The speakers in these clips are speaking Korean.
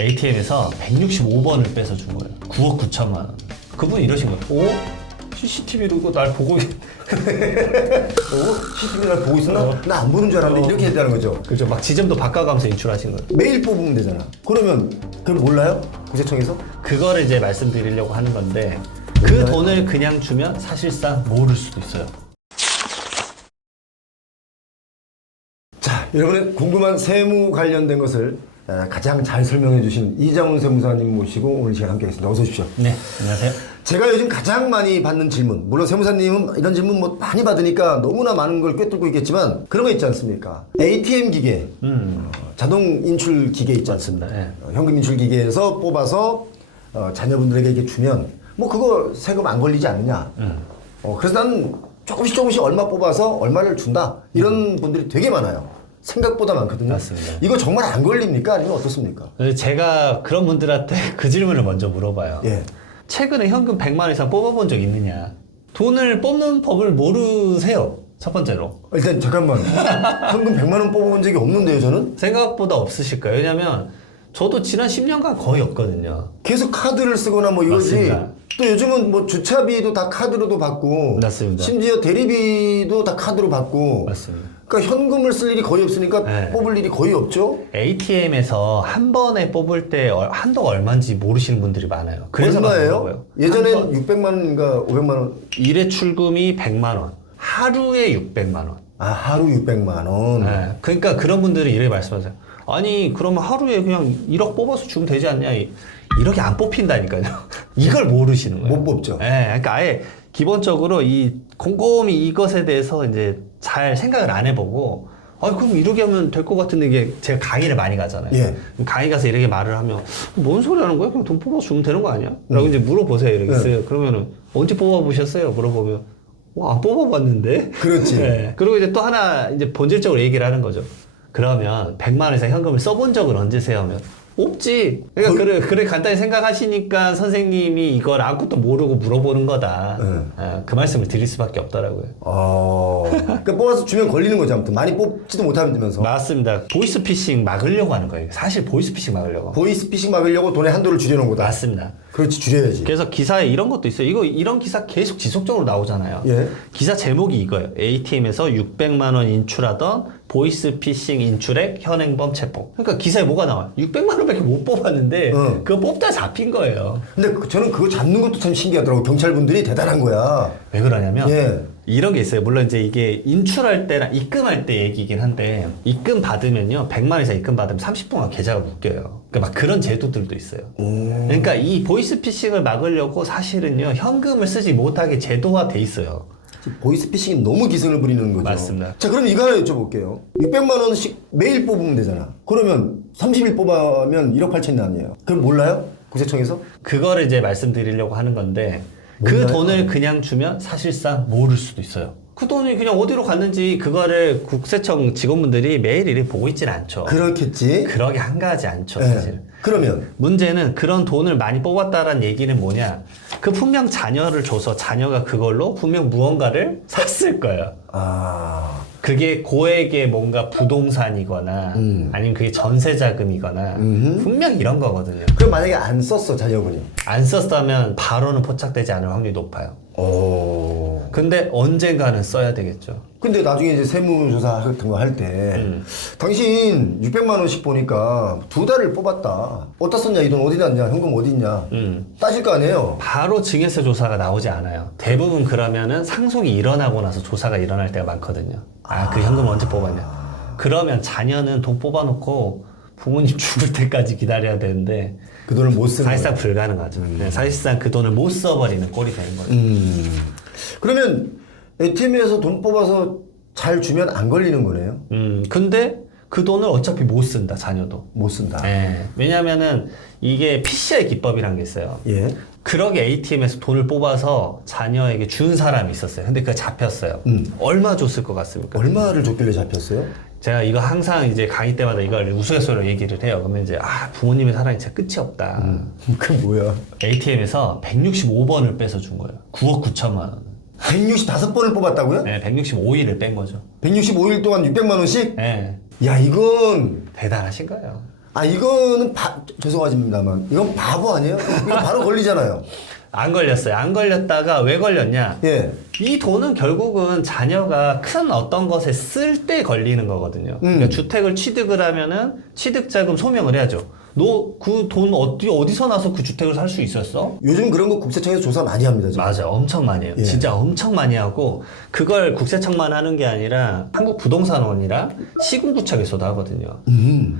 ATM에서 165번을 뺏어 준 거예요. 9억 9천만 원. 그분이 이러신 거예요. 오? CCTV로 이거 날 보고 CCTV 날 보고 있었나? 나 안 보는 줄 알았는데 이렇게 했다는 거죠. 그죠. 막 지점도 바꿔가면서 인출하신 거예요. 매일 뽑으면 되잖아. 그러면 그걸 몰라요? 구세청에서? 그거를 이제 말씀드리려고 하는 건데 그 돈을 그냥 주면 사실상 모를 수도 있어요. 자, 여러분의 궁금한 세무 관련된 것을 가장 잘 설명해 주신 이장훈 세무사님 모시고 오늘 시간 함께 하겠습니다. 어서 오십시오. 네, 안녕하세요. 제가 요즘 가장 많이 받는 질문, 물론 세무사님은 이런 질문 뭐 많이 받으니까 너무나 많은 걸 꿰뚫고 있겠지만 그런 거 있지 않습니까? ATM 기계, 자동 인출 기계 있지 않습니까? 네. 현금 인출 기계에서 뽑아서 자녀분들에게 이렇게 주면 뭐 그거 세금 안 걸리지 않느냐? 그래서 나는 조금씩 얼마 뽑아서 얼마를 준다 이런 분들이 되게 많아요. 생각보다 많거든요. 맞습니다. 이거 정말 안 걸립니까? 아니면 어떻습니까? 제가 그런 분들한테 그 질문을 먼저 물어봐요. 예. 최근에 현금 100만 원 이상 뽑아본 적 있느냐? 돈을 뽑는 법을 모르세요. 첫 번째로. 일단 잠깐만. 현금 100만 원 뽑아본 적이 없는데요, 저는? 생각보다 없으실 거예요. 왜냐면 저도 지난 10년간 거의 없거든요. 계속 카드를 쓰거나 뭐 이거지. 맞습니다. 또 요즘은 뭐 주차비도 다 카드로도 받고. 맞습니다. 심지어 대리비도 다 카드로 받고. 맞습니다. 그러니까 현금을 쓸 일이 거의 없으니까 네. 뽑을 일이 거의 없죠. ATM에서 한 번에 뽑을 때 한도가 얼마인지 모르시는 분들이 많아요. 그래서 얼마예요? 물어봐요. 예전엔 600만 원인가 500만 원. 일회 출금이 100만 원, 하루에 600만 원. 아, 하루 600만 원. 네. 그러니까 그런 분들이 이렇게 말씀하세요. 아니 그러면 하루에 그냥 1억 뽑아서 주면 되지 않냐? 1억이 안 뽑힌다니까요. 이걸 모르시는 거예요. 못 뽑죠. 네, 그러니까 아예 기본적으로 이 곰곰이 이것에 대해서 이제 잘 생각을 안 해보고, 그럼 이렇게 하면 될 것 같은데 이게 제가 강의를 많이 가잖아요. 예. 강의 가서 이렇게 말을 하면 뭔 소리 하는 거야? 그냥 돈 뽑아서 주면 되는 거 아니야? 라고 이제 물어보세요. 이렇게 있어요. 그러면은 언제 뽑아보셨어요? 물어보면 안 뽑아봤는데. 그렇지. 네. 그리고 이제 또 하나 이제 본질적으로 얘기를 하는 거죠. 그러면 100만 원 이상 현금을 써본 적은 언제세요? 하면 없지. 그러니까 그래 간단히 생각하시니까 선생님이 이걸 아무것도 모르고 물어보는 거다. 그 말씀을 드릴 수밖에 없더라고요. 그러니까 뽑아서 주면 걸리는 거죠. 아무튼 많이 뽑지도 못하면서. 맞습니다. 보이스피싱 막으려고 하는 거예요. 사실 보이스피싱 막으려고. 보이스피싱 막으려고 돈의 한도를 줄여놓은 거다. 맞습니다. 그렇지, 줄여야지. 그래서 기사에 이런 것도 있어요. 이런 기사 계속 지속적으로 나오잖아요. 예. 기사 제목이 이거예요. ATM에서 600만 원 인출하던 보이스피싱 인출액 현행범 체포. 그러니까 기사에 뭐가 나와요? 600만 원밖에 못 뽑았는데 그거 뽑다 잡힌 거예요. 근데 저는 그거 잡는 것도 참 신기하더라고. 경찰분들이 대단한 거야. 왜 그러냐면 예. 이런 게 있어요. 물론 이제 이게 인출할 때랑 입금할 때 얘기긴 한데 입금 받으면요 100만 원 이상 입금 받으면 30분간 계좌가 묶여요. 그러니까 막 그런 제도들도 있어요. 그러니까 이 보이스피싱을 막으려고 사실은요 현금을 쓰지 못하게 제도화돼 있어요. 보이스피싱이 너무 기승을 부리는 거죠. 맞습니다. 자, 그럼 이거 하나 여쭤볼게요. 600만 원씩 매일 뽑으면 되잖아. 그러면 30일 뽑으면 1억 8천이 아니에요. 그럼 몰라요? 구세청에서? 그거를 이제 말씀드리려고 하는 건데 몰라요? 그 돈을 그냥 주면 사실상 모를 수도 있어요. 그 돈이 그냥 어디로 갔는지 그거를 국세청 직원분들이 매일 이렇게 보고 있지는 않죠. 그렇겠지. 그러게 한가하지 않죠, 예. 사실. 그러면 문제는 그런 돈을 많이 뽑았다라는 얘기는 뭐냐? 그 분명 자녀를 줘서 자녀가 그걸로 분명 무언가를 샀을 거예요. 그게 고액의 뭔가 부동산이거나 아니면 그게 전세 자금이거나 분명 이런 거거든요. 그럼 만약에 안 썼어, 자녀분이. 안 썼다면 바로는 포착되지 않을 확률이 높아요. 근데 언젠가는 써야 되겠죠. 근데 나중에 이제 세무조사 같은 거 할 때 당신 600만 원씩 보니까 2달을 뽑았다. 어디다 썼냐, 이 돈 어디 놨냐, 현금 어디 있냐. 따질 거 아니에요. 바로 증여세 조사가 나오지 않아요. 대부분 그러면은 상속이 일어나고 나서 조사가 일어날 때가 많거든요. 그 현금 언제 뽑았냐. 그러면 자녀는 돈 뽑아놓고 부모님 죽을 때까지 기다려야 되는데 그 돈을 못 쓰는 사실상 거예요. 불가능하죠. 네, 사실상 그 돈을 못 써버리는 꼴이 되는 거죠. 그러면 ATM에서 돈 뽑아서 잘 주면 안 걸리는 거네요? 근데 그 돈을 어차피 못 쓴다, 자녀도. 못 쓴다. 네, 왜냐면은 이게 PCI 기법이라는 게 있어요. 예. 그러게 ATM에서 돈을 뽑아서 자녀에게 준 사람이 있었어요. 근데 그거 잡혔어요. 얼마 줬을 것 같습니까? 얼마를 줬길래 잡혔어요? 제가 이거 항상 이제 강의 때마다 이걸 우스갯소리로 얘기를 해요. 그러면 이제 부모님의 사랑이 진짜 끝이 없다. 그게 뭐야? ATM에서 165번을 뺏어 준 거예요. 9억 9천만 원. 165번을 뽑았다고요? 네, 165일을 뺀 거죠. 165일 동안 600만 원씩? 네, 야, 이건 대단하신 거예요. 아, 이거는 죄송하지만만 이건 바보 아니에요? 이거 바로 걸리잖아요. 안 걸렸어요. 안 걸렸다가 왜 걸렸냐? 예. 이 돈은 결국은 자녀가 큰 어떤 것에 쓸 때 걸리는 거거든요. 그러니까 주택을 취득을 하면은 취득자금 소명을 해야죠. 너 그 돈 어디서 나서 그 주택을 살 수 있었어? 요즘 그런 거 국세청에서 조사 많이 합니다. 지금. 맞아, 엄청 많이 해요. 예. 진짜 엄청 많이 하고 그걸 국세청만 하는 게 아니라 한국부동산원이랑 시군구청에서도 하거든요.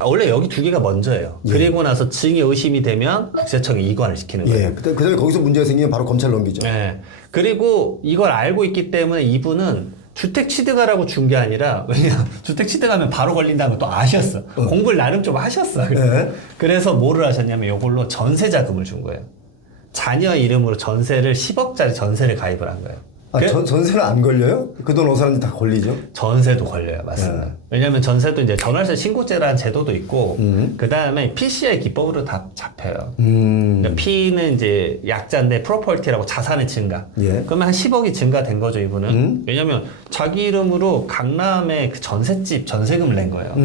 원래 여기 두 개가 먼저예요. 예. 그리고 나서 증여 의심이 되면 국세청에 이관을 시키는 거예요. 예. 그다음에 거기서 문제가 생기면 바로 검찰 넘기죠. 네. 그리고 이걸 알고 있기 때문에 이분은 주택 취득하라고 준 게 아니라, 왜냐, 주택 취득하면 바로 걸린다는 걸 또 아셨어. 공부를 나름 좀 하셨어. 네. 그래서 뭐를 하셨냐면 이걸로 전세 자금을 준 거예요. 자녀 이름으로 전세를 10억짜리 전세를 가입을 한 거예요. 아, 전세는 안 걸려요? 그 돈 어디서 사는지 다 걸리죠? 전세도 걸려요. 맞습니다. 네. 왜냐면 전세도 이제 전월세 신고제라는 제도도 있고, 그 다음에 PCI 기법으로 다 잡혀요. 그러니까 P는 이제 약자인데 프로퍼티라고 자산의 증가. 예. 그러면 한 10억이 증가된 거죠, 이분은. 왜냐면 자기 이름으로 강남에 그 전셋집 전세금을 낸 거예요.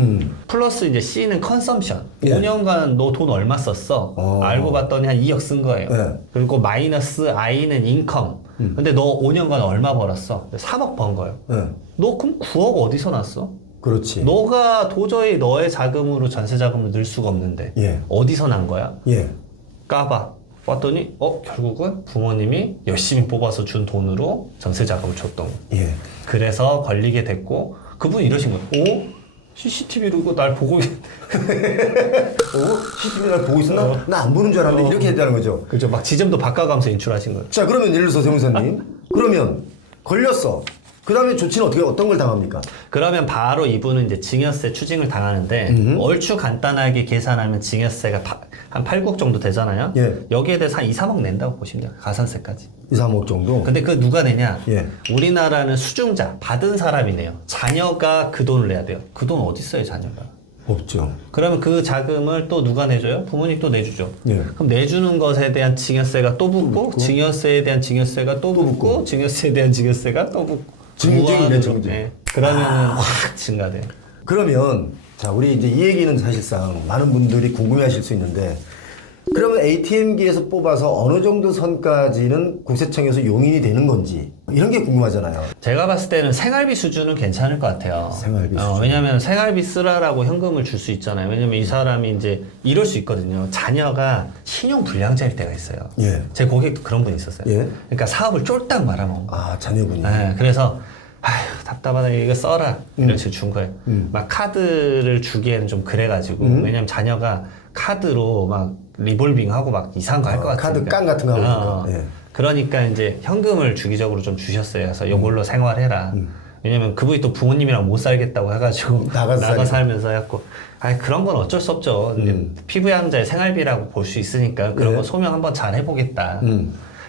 플러스 이제 C는 컨섬션. 예. 5년간 너 돈 얼마 썼어? 알고 봤더니 한 2억 쓴 거예요. 예. 그리고 마이너스 I는 인컴. 근데 너 5년간 얼마 벌었어? 3억 번 거예요. 예. 너 그럼 9억 어디서 났어? 그렇지. 너가 도저히 너의 자금으로 전세 자금을 넣을 수가 없는데 예. 어디서 난 거야? 예. 까봐. 봤더니 결국은 부모님이 열심히 뽑아서 준 돈으로 전세 자금을 줬던 거. 예. 그래서 걸리게 됐고 그분이 이러신 거예요. 오? CCTV로 날 보고 CCTV 날 보고 있었나? 나 안 보는 줄 알았는데 이렇게 했다는 거죠. 그죠? 막 지점도 바꿔가면서 인출하신 거예요. 자, 그러면 예를 들어서 세무사님. 그러면 걸렸어. 그 다음에 조치는 어떤 걸 당합니까? 그러면 바로 이분은 이제 증여세 추징을 당하는데 얼추 간단하게 계산하면 증여세가 한 8, 9억 정도 되잖아요. 예. 여기에 대해서 한 2, 3억 낸다고 보시면 돼요. 가산세까지. 2, 3억 정도? 근데 그 누가 내냐? 예. 우리나라는 수중자, 받은 사람이 내요. 자녀가 그 돈을 내야 돼요. 그 돈 어디 있어요, 자녀가? 없죠. 그러면 그 자금을 또 누가 내줘요? 부모님 또 내주죠. 예. 그럼 내주는 것에 대한 증여세가 또 붙고, 증여세에 대한 증여세가 또 붙고, 증여세에 대한 증여세가 또 붙고. 증증이네, 무한으로. 증증. 네. 그러면은 확 증가돼요. 그러면 자, 우리 이제 이 얘기는 사실상 많은 분들이 궁금해하실 수 있는데, 그러면 ATM기에서 뽑아서 어느 정도 선까지는 국세청에서 용인이 되는 건지 이런 게 궁금하잖아요. 제가 봤을 때는 생활비 수준은 괜찮을 것 같아요. 생활비 수준. 왜냐면 생활비 쓰라라고 현금을 줄 수 있잖아요. 왜냐면 이 사람이 이제 이럴 수 있거든요. 자녀가 신용 불량자일 때가 있어요. 예. 제 고객도 그런 분이 있었어요. 예. 그러니까 사업을 쫄딱 말아먹은 거예요. 아, 자녀분이. 네, 그래서 아휴 답답하다 이거 써라 이런 식으로 준 거예요. 막 카드를 주기에는 좀 그래가지고 왜냐면 자녀가 카드로 막 리볼빙하고 막 이상한 거 할 것 같으니까 카드 깡 같은 거 하고 있으니까. 예. 그러니까 이제 현금을 주기적으로 좀 주셨어요. 그래서 이걸로 생활해라. 왜냐면 그분이 또 부모님이랑 못 살겠다고 해가지고 나가 살면서 해갖고 그런 건 어쩔 수 없죠. 피부양자의 생활비라고 볼 수 있으니까 그런 거 소명 한번 잘 해보겠다.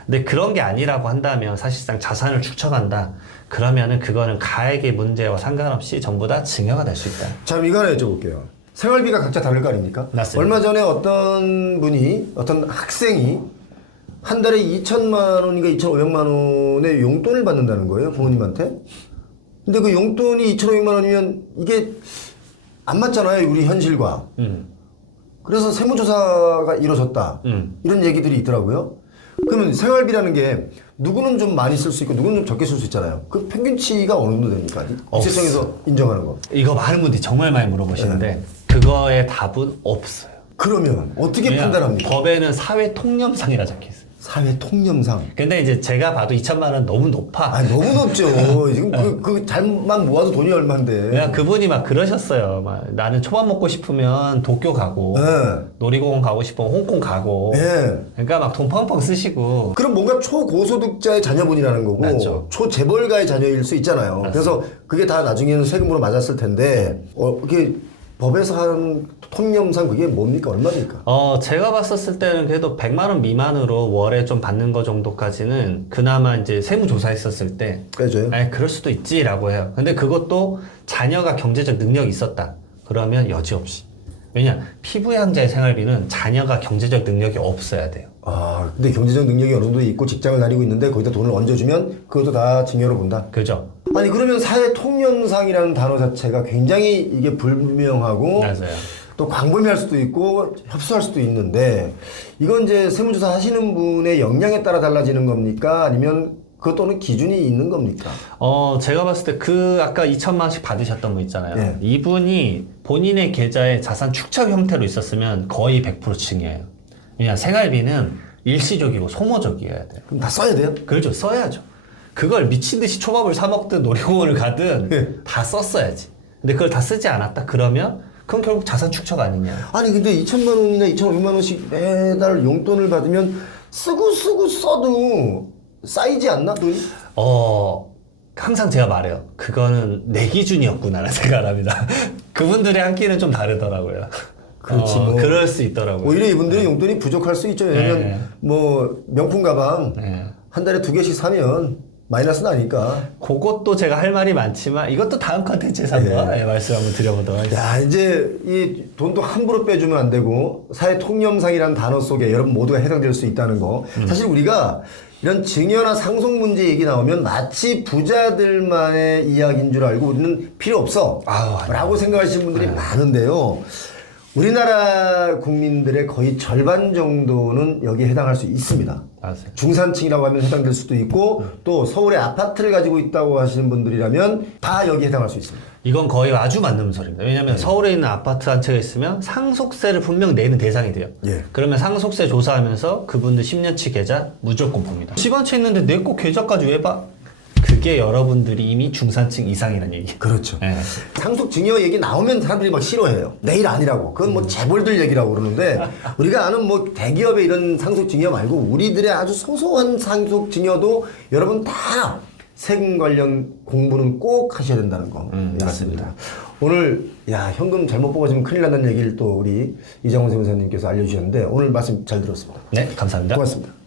근데 그런 게 아니라고 한다면 사실상 자산을 축적한다. 그러면은 그거는 가액의 문제와 상관없이 전부 다 증여가 될 수 있다. 자, 이거 하나 여쭤볼게요. 생활비가 각자 다를 거 아닙니까? 맞습니다. 얼마 전에 어떤 분이, 어떤 학생이 한 달에 2천만 원인가 2,500만 원의 용돈을 받는다는 거예요, 부모님한테. 근데 그 용돈이 2,500만 원이면 이게 안 맞잖아요, 우리 현실과. 그래서 세무조사가 이루어졌다. 이런 얘기들이 있더라고요. 그러면 생활비라는 게 누구는 좀 많이 쓸 수 있고 누구는 좀 적게 쓸 수 있잖아요. 그 평균치가 어느 정도 됩니까? 국세청에서 인정하는 거. 이거 많은 분들이 정말 많이 물어보시는데 그거의 답은 없어요. 그러면 어떻게 왜냐, 판단합니까? 법에는 사회 통념상이라 적혀 있어요. 사회 통념상. 근데 이제 제가 봐도 2천만 원 너무 높아. 아, 너무 높죠. 지금 그 잘만 모아도 돈이 얼만데. 그냥 그분이 막 그러셨어요. 막 나는 초밥 먹고 싶으면 도쿄 가고, 네. 놀이공원 가고 싶으면 홍콩 가고. 네. 그러니까 막 돈 펑펑 쓰시고. 그럼 뭔가 초고소득자의 자녀분이라는 거고 맞죠. 초재벌가의 자녀일 수 있잖아요. 맞습니다. 그래서 그게 다 나중에는 세금으로 맞았을 텐데 이게 법에서 한 통념상 그게 뭡니까? 얼마입니까? 제가 봤었을 때는 그래도 100만 원 미만으로 월에 좀 받는 거 정도까지는 그나마 이제 세무조사했었을 때. 빼줘요? 그럴 수도 있지라고 해요. 근데 그것도 자녀가 경제적 능력이 있었다. 그러면 여지없이. 왜냐, 피부양자의 생활비는 자녀가 경제적 능력이 없어야 돼요. 아, 근데 경제적 능력이 어느 정도 있고 직장을 다니고 있는데 거기다 돈을 얹어주면 그것도 다 증여로 본다? 그죠? 아니, 그러면 사회 통념상이라는 단어 자체가 굉장히 이게 불분명하고 맞아요. 또 광범위할 수도 있고 협소할 수도 있는데 이건 이제 세무조사 하시는 분의 역량에 따라 달라지는 겁니까? 아니면 그 또는 기준이 있는 겁니까? 제가 봤을 때 그 아까 2천만 원씩 받으셨던 분 있잖아요. 네. 이분이 본인의 계좌에 자산 축적 형태로 있었으면 거의 100% 징해요. 왜냐 생활비는 일시적이고 소모적이어야 돼요. 그럼 다 써야 돼요? 그렇죠. 써야죠. 그걸 미친 듯이 초밥을 사 먹든 놀이공원을 가든 네. 다 썼어야지. 근데 그걸 다 쓰지 않았다 그러면 그건 결국 자산 축적 아니냐. 아니 근데 2천만 원이나 2,500만 원씩 매달 용돈을 받으면 쓰고 써도 쌓이지 않나 돈이? 항상 제가 말해요. 그거는 내 기준이었구나라는 생각을 합니다. 그분들의 한 끼는 좀 다르더라고요. 그렇지, 뭐. 그럴 수 있더라고요. 오히려 이분들이 용돈이 부족할 수 있죠. 왜냐면 네. 뭐 명품 가방 네. 한 달에 2개씩 사면 마이너스 나니까. 그것도 제가 할 말이 많지만 이것도 다음 컨텐츠에서 한번 말씀 한번 드려보도록 하겠습니다. 야, 이제 이 돈도 함부로 빼주면 안 되고 사회 통념상이라는 단어 속에 여러분 모두가 해당될 수 있다는 거. 사실 우리가 이런 증여나 상속 문제 얘기 나오면 마치 부자들만의 이야기인 줄 알고 우리는 필요 없어 라고 생각하시는 분들이 많은데요. 우리나라 국민들의 거의 절반 정도는 여기에 해당할 수 있습니다. 맞아요. 중산층이라고 하면 해당될 수도 있고 또 서울에 아파트를 가지고 있다고 하시는 분들이라면 다 여기에 해당할 수 있습니다. 이건 거의 아주 맞는 소리입니다. 왜냐하면 서울에 있는 아파트 한 채가 있으면 상속세를 분명 내는 대상이 돼요. 예. 그러면 상속세 조사하면서 그분들 10년치 계좌 무조건 봅니다. 10원치 있는데 내 거 계좌까지 왜 봐? 그게 여러분들이 이미 중산층 이상이라는 얘기. 그렇죠. 예. 상속 증여 얘기 나오면 사람들이 막 싫어해요. 내 일 아니라고. 그건 뭐 재벌들 얘기라고 그러는데 우리가 아는 뭐 대기업의 이런 상속 증여 말고 우리들의 아주 소소한 상속 증여도 여러분 다 세금 관련 공부는 꼭 하셔야 된다는 거. 맞습니다. 오늘 야 현금 잘못 뽑아주면 큰일 난다는 얘기를 또 우리 이장훈 세무사님께서 알려주셨는데 오늘 말씀 잘 들었습니다. 네, 감사합니다. 고맙습니다.